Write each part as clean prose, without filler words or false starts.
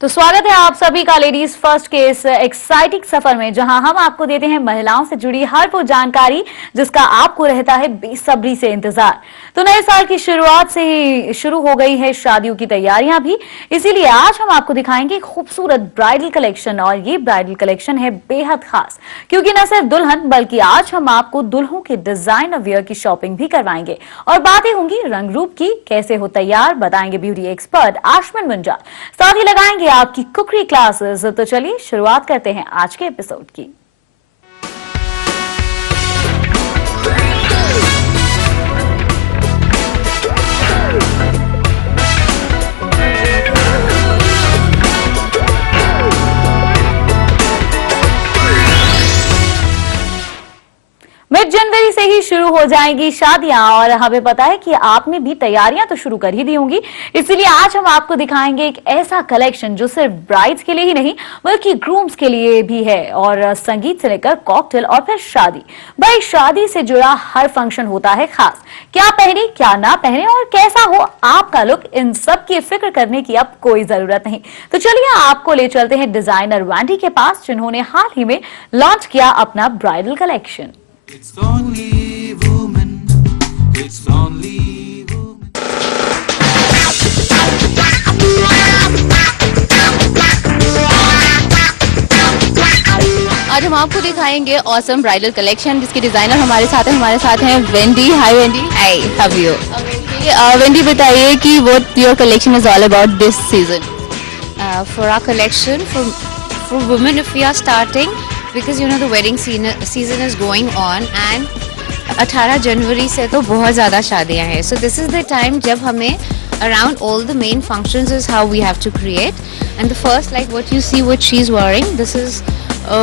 तो स्वागत है आप सभी का लेडीज फर्स्ट के इस एक्साइटिंग सफर में, जहां हम आपको देते हैं महिलाओं से जुड़ी हर वो जानकारी जिसका आपको रहता है बेसब्री से इंतजार। तो नए साल की शुरुआत से ही शुरू हो गई है शादियों की तैयारियां भी, इसीलिए आज हम आपको दिखाएंगे एक खूबसूरत ब्राइडल कलेक्शन। और ये ब्राइडल कलेक्शन है बेहद खास, क्योंकि न सिर्फ दुल्हन बल्कि आज हम आपको दुल्हों के डिजाइनर वियर की शॉपिंग भी करवाएंगे और बातें होंगी रंग रूप की। कैसे हो तैयार बताएंगे ब्यूटी एक्सपर्ट आशमन मुंजा, साथ ही लगाएंगे आपकी कुकरी क्लासेस। तो चलिए शुरुआत करते हैं आज के एपिसोड की। मिड जनवरी से ही शुरू हो जाएंगी शादियां और हमें पता है कि आपने भी तैयारियां तो शुरू कर ही दी होंगी, इसीलिए आज हम आपको दिखाएंगे एक ऐसा कलेक्शन जो सिर्फ ब्राइड्स के लिए ही नहीं बल्कि ग्रूम्स के लिए भी है। और संगीत से लेकर कॉकटेल और फिर शादी, भाई शादी से जुड़ा हर फंक्शन होता है खास। क्या पहने क्या ना पहने और कैसा हो आपका लुक, इन सब की फिक्र करने की अब कोई जरूरत नहीं। तो चलिए आपको ले चलते हैं डिजाइनर वैंडी के पास, जिन्होंने हाल ही में लॉन्च किया अपना bridal collection. It's only woman. It's only woman. आज हम आपको दिखाएंगे ऑसम ब्राइडल कलेक्शन, जिसके डिजाइनर हमारे साथ हैं Wendy. Hi Wendy. Hi, how are you? Wendy बताइए कि what your collection is all about this season. For our collection, for women, if we are starting, because you know the wedding season is going on and 18 जनवरी से तो बहुत ज़्यादा शादियाँ हैं. So this is the time जब हमें around all the main functions is how we have to create. And the first, like what you see, what she's wearing, this is a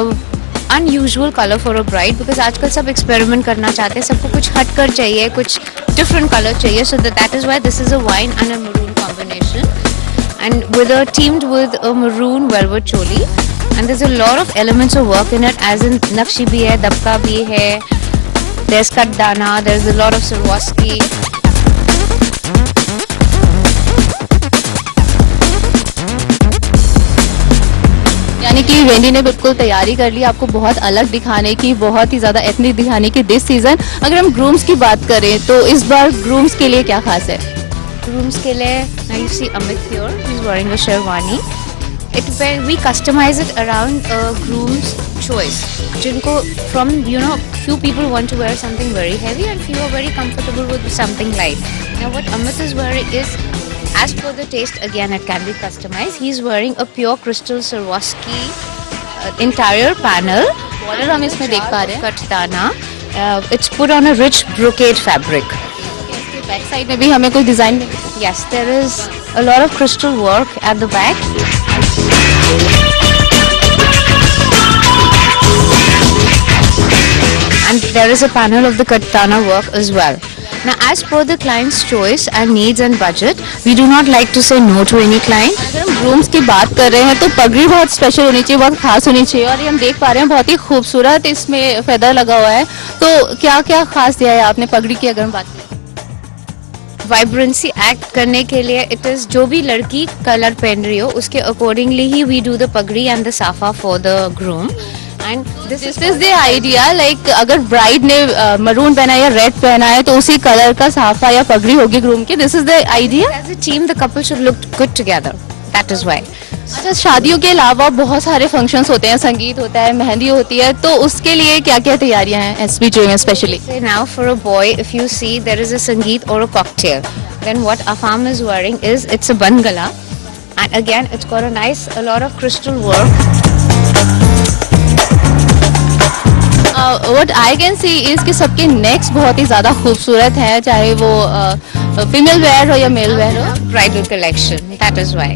unusual color for a bride because आजकल सब experiment करना चाहते हैं, सबको कुछ हटकर चाहिए, कुछ different color चाहिए. So that is why this is a wine and a maroon combination, and teamed with a maroon velvet choli. And there's a lot of elements of work in it, as in nakshi bhi hai, dabka bhi hai, there's katdana, there's a lot of Swarovski. यानी कि Wendy ने बिल्कुल तैयारी कर ली आपको बहुत अलग दिखाने की, बहुत ही ज्यादा एथनिक दिखाने की दिस सीजन। अगर हम ग्रूम्स की बात करें तो इस बार ग्रूम्स के लिए क्या खास है? Grooms के लिए, now you see Amit here, he's wearing a sherwani. We customize it around a groom's choice. जिनको from few people want to wear something very heavy and few are very comfortable with something light. Now what Amit is wearing is as per the taste. Again, it can be customized. He's wearing a pure crystal Swarovski interior panel. Border हम इसमें देख पा रहे हैं, Katdana. It's put on a rich brocade fabric. Back side में भी हमें कोई design. Yes, there is a lot of crystal work at the back. And there is a panel of the katana work as well. Now, as per the client's choice and needs and budget, we do not like to say no to any client. अगर हम grooms की बात कर रहे हैं तो पगड़ी बहुत स्पेशल होनी चाहिए, बहुत खास होनी चाहिए, और ये हम देख पा रहे हैं बहुत ही खूबसूरत इसमें फेदर लगा हुआ है। तो क्या क्या खास दिया है आपने पगड़ी की अगर हम बात करें? वाइब्रेंसी एक्ट करने के लिए इट इज जो भी लड़की कलर पहन रही हो उसके अकॉर्डिंगली ही we do the pagdi and the safa for the groom. And this is the idea, like अगर ब्राइड ने मरून पहना है या रेड पहना है तो उसी कलर का साफा या पगड़ी होगी ग्रूम की. This is the idea. As a team the couple should look good together, that is why. अच्छा, शादियों के अलावा बहुत सारे फंक्शंस होते हैं, संगीत होता है, मेहंदी होती है, तो उसके लिए क्या क्या तैयारियां हैं एसबीजे में specially? Now for a boy, if you see there is a sangeet or a cocktail, then what Afam is wearing is it's a bangala, and again it's got a lot of crystal work. What I can see is कि सबके next बहुत ही ज्यादा खूबसूरत है, चाहे वो female where हो या मेल वेयर हो. Bridal collection, that is why.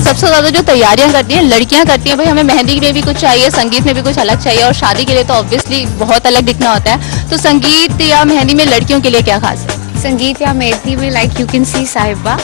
सबसे ज्यादा जो तैयारियां करती हैं लड़कियां करती हैं, भाई हमें मेहंदी में भी कुछ चाहिए, संगीत में भी कुछ अलग चाहिए, और शादी के लिए तो ऑब्वियसली बहुत अलग दिखना होता है. तो संगीत या मेहंदी में लड़कियों के लिए क्या खास है? संगीत या मेहंदी में, like you can see साहिबा,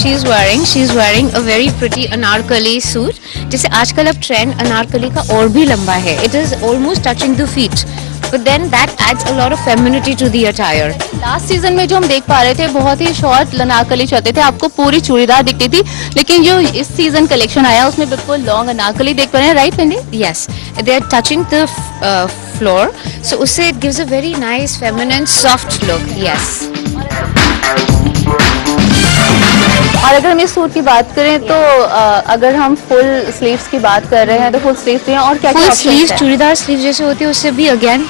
she's wearing a very pretty Anarkali suit. जैसे आजकल अब ट्रेंड अनारकली का और भी लंबा है. It is almost touching the feet. but then that adds a lot of femininity to the attire. Last season में जो हम देख पा रहे थे बहुत ही शॉर्ट अनारकली चलते थे, आपको पूरी चूड़ीदार दिखती थी, लेकिन जो इस सीजन कलेक्शन आया उसमें बिल्कुल लॉन्ग अनारकली देख पा रहे हैं, right Pindi? Yes, they are touching the floor, so usse it gives a very nice feminine soft look. Yes. और अगर हम इस सूट की बात करें तो अगर हम फुल स्लीव्स की बात कर रहे हैं तो फुल स्लीव्स भी हैं, और क्या Full sleeves, चूड़ीदार sleeves जैसे होती है उससे भी again